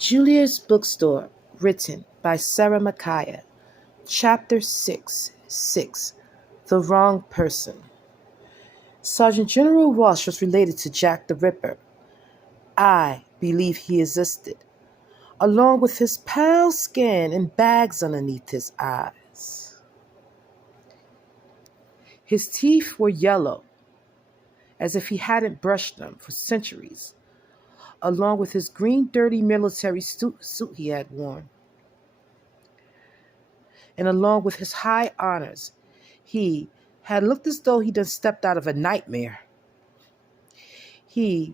Julia's Bookstore, written by Sarah Micaiah. Chapter 6 The Wrong Person. Sergeant General Ross was related to Jack the Ripper. I believe he existed, along with his pale skin and bags underneath his eyes. His teeth were yellow, as if he hadn't brushed them for centuries, along with his green, dirty military suit he had worn. And along with his high honors, he had looked as though he'd stepped out of a nightmare. He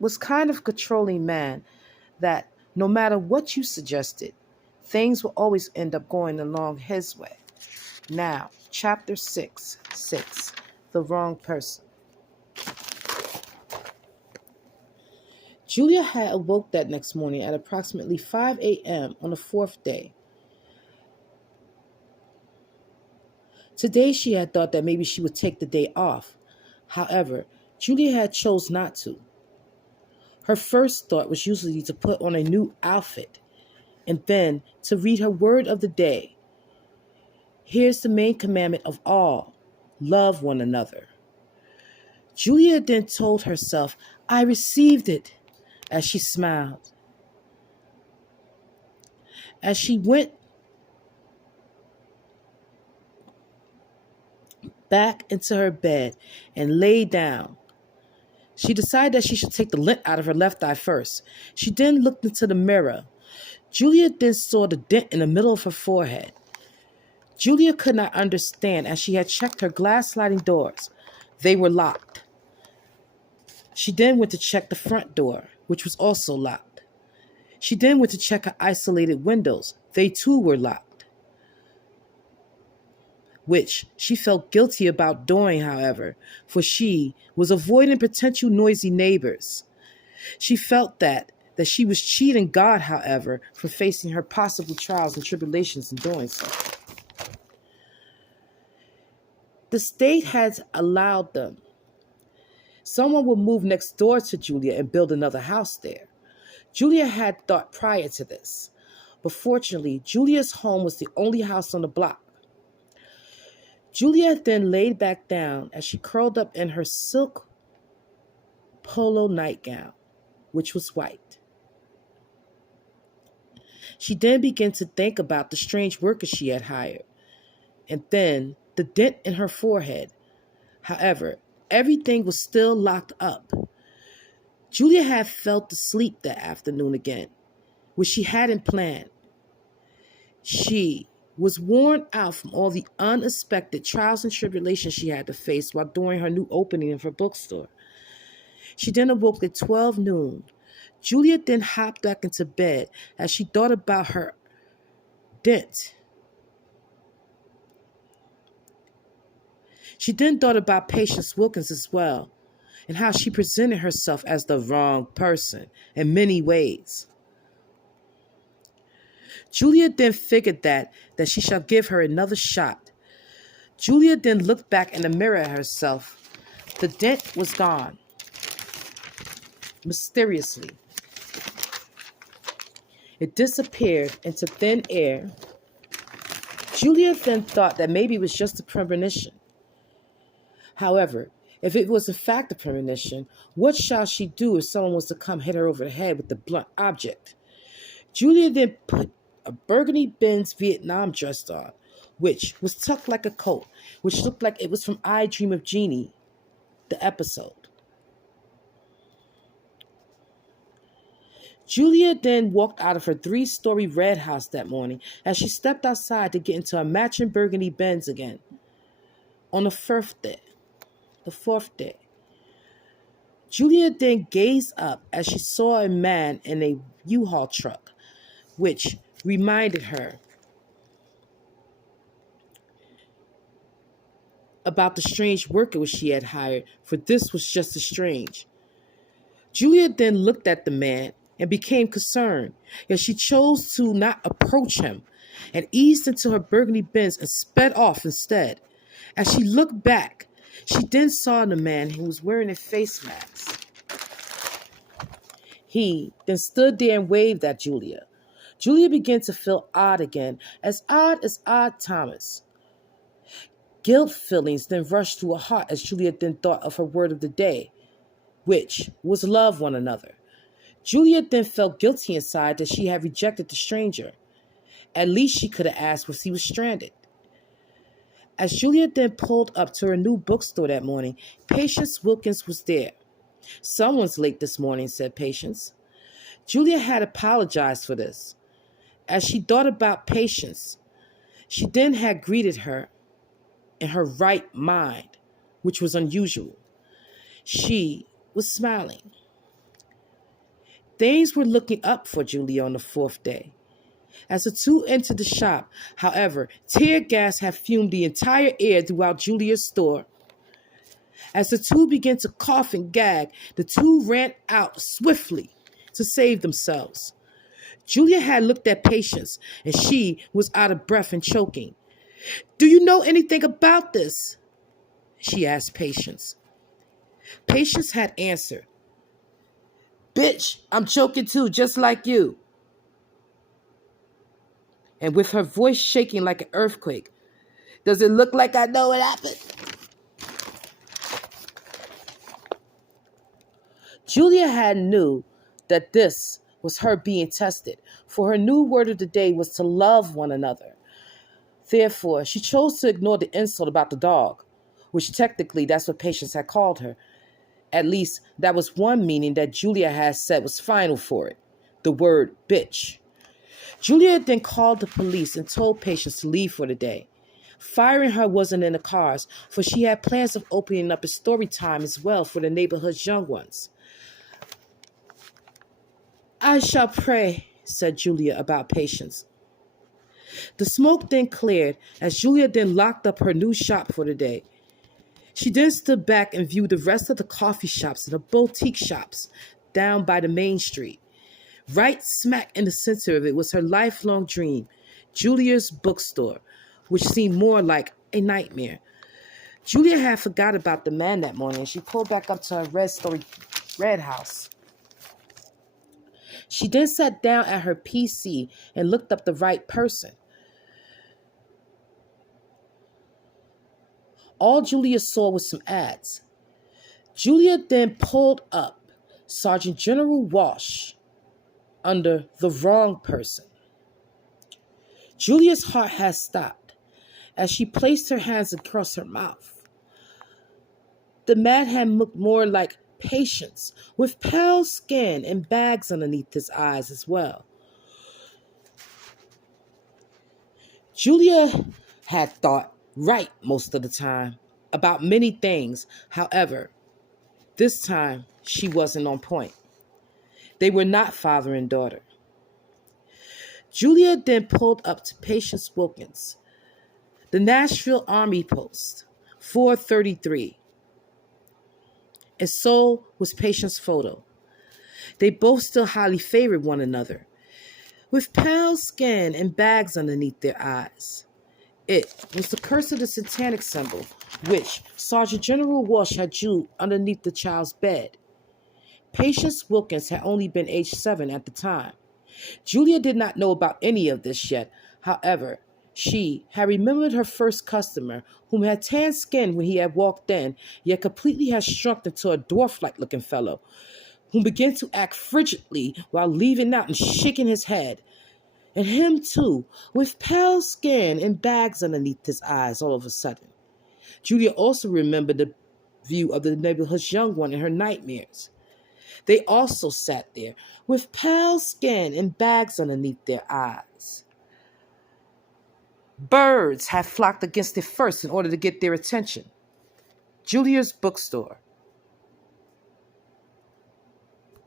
was kind of controlling man that no matter what you suggested, things will always end up going along his way. Now, chapter 6, The Wrong Person. Julia had awoke that next morning at approximately 5 a.m. on the fourth day. Today she had thought that maybe she would take the day off. However, Julia had chose not to. Her first thought was usually to put on a new outfit and then to read her word of the day. Here's the main commandment of all: love one another. Julia then told herself, I received it, as she smiled. As she went back into her bed and lay down, she decided that she should take the lint out of her left eye first. She then looked into the mirror. Julia then saw the dent in the middle of her forehead. Julia could not understand as she had checked her glass sliding doors. They were locked. She then went to check the front door, which was also locked. She then went to check her isolated windows. They too were locked, which she felt guilty about doing, however, for she was avoiding potential noisy neighbors. She felt that she was cheating God, however, for facing her possible trials and tribulations in doing so. The state had allowed them. Someone would move next door to Julia and build another house there. Julia had thought prior to this, but fortunately, Julia's home was the only house on the block. Julia then laid back down as she curled up in her silk polo nightgown, which was white. She then began to think about the strange worker she had hired, and then the dent in her forehead. However, everything was still locked up. Julia had felt asleep that afternoon again, which she hadn't planned. She was worn out from all the unexpected trials and tribulations she had to face while doing her new opening of her bookstore. She then awoke at 12 noon. Julia then hopped back into bed as she thought about her dent. She then thought about Patience Wilkins as well, and how she presented herself as the wrong person in many ways. Julia then figured that she shall give her another shot. Julia then looked back in the mirror at herself. The dent was gone. Mysteriously, it disappeared into thin air. Julia then thought that maybe it was just a premonition. However, if it was in fact a premonition, what shall she do if someone was to come hit her over the head with the blunt object? Julia then put a burgundy Benz Vietnam dress on, which was tucked like a coat, which looked like it was from I Dream of Jeannie, the episode. Julia then walked out of her 3-story red house that morning as she stepped outside to get into a matching burgundy Benz again. On the fourth day, Julia then gazed up as she saw a man in a U-Haul truck, which reminded her about the strange worker which she had hired, for this was just as strange. Julia then looked at the man and became concerned, yet she chose to not approach him and eased into her burgundy Benz and sped off instead. As she looked back, she then saw the man who was wearing a face mask. He then stood there and waved at Julia. Julia began to feel odd again, as odd Thomas. Guilt feelings then rushed through her heart as Julia then thought of her word of the day, which was love one another. Julia then felt guilty inside that she had rejected the stranger. At least she could have asked if he was stranded. As Julia then pulled up to her new bookstore that morning, Patience Wilkins was there. "Someone's late this morning," said Patience. Julia had apologized for this. As she thought about Patience, she then had greeted her in her right mind, which was unusual. She was smiling. Things were looking up for Julia on the fourth day. As the two entered the shop, however, tear gas had fumed the entire air throughout Julia's store. As the two began to cough and gag, the two ran out swiftly to save themselves. Julia had looked at Patience, and she was out of breath and choking. "Do you know anything about this?" she asked Patience. Patience had answered, "Bitch, I'm choking too, just like you." And with her voice shaking like an earthquake, "Does it look like I know what happened?" Julia had knew that this was her being tested, for her new word of the day was to love one another. Therefore, she chose to ignore the insult about the dog, which technically that's what Patience had called her. At least that was one meaning that Julia had said was final for it, the word bitch. Julia then called the police and told Patience to leave for the day. Firing her wasn't in the cards, for she had plans of opening up a story time as well for the neighborhood's young ones. "I shall pray," said Julia about Patience. The smoke then cleared as Julia then locked up her new shop for the day. She then stood back and viewed the rest of the coffee shops and the boutique shops down by the main street. Right smack in the center of it was her lifelong dream, Julia's bookstore, which seemed more like a nightmare. Julia had forgot about the man that morning, and she pulled back up to her red house. She then sat down at her PC and looked up the right person. All Julia saw was some ads. Julia then pulled up Sergeant General Walsh under the wrong person. Julia's heart had stopped as she placed her hands across her mouth. The man had looked more like Patience, with pale skin and bags underneath his eyes as well. Julia had thought right most of the time about many things. However, this time she wasn't on point. They were not father and daughter. Julia then pulled up to Patience Wilkins, the Nashville Army Post, 433. And so was Patience's photo. They both still highly favored one another, with pale skin and bags underneath their eyes. It was the curse of the satanic symbol, which Sergeant General Walsh had drew underneath the child's bed. Patience Wilkins had only been age 7 at the time. Julia did not know about any of this yet. However, she had remembered her first customer, whom had tan skin when he had walked in, yet completely had shrunk into a dwarf-like looking fellow, who began to act frigidly while leaving out and shaking his head. And him too, with pale skin and bags underneath his eyes all of a sudden. Julia also remembered the view of the neighborhood's young one in her nightmares. They also sat there, with pale skin and bags underneath their eyes. Birds had flocked against it first in order to get their attention. Julia's bookstore,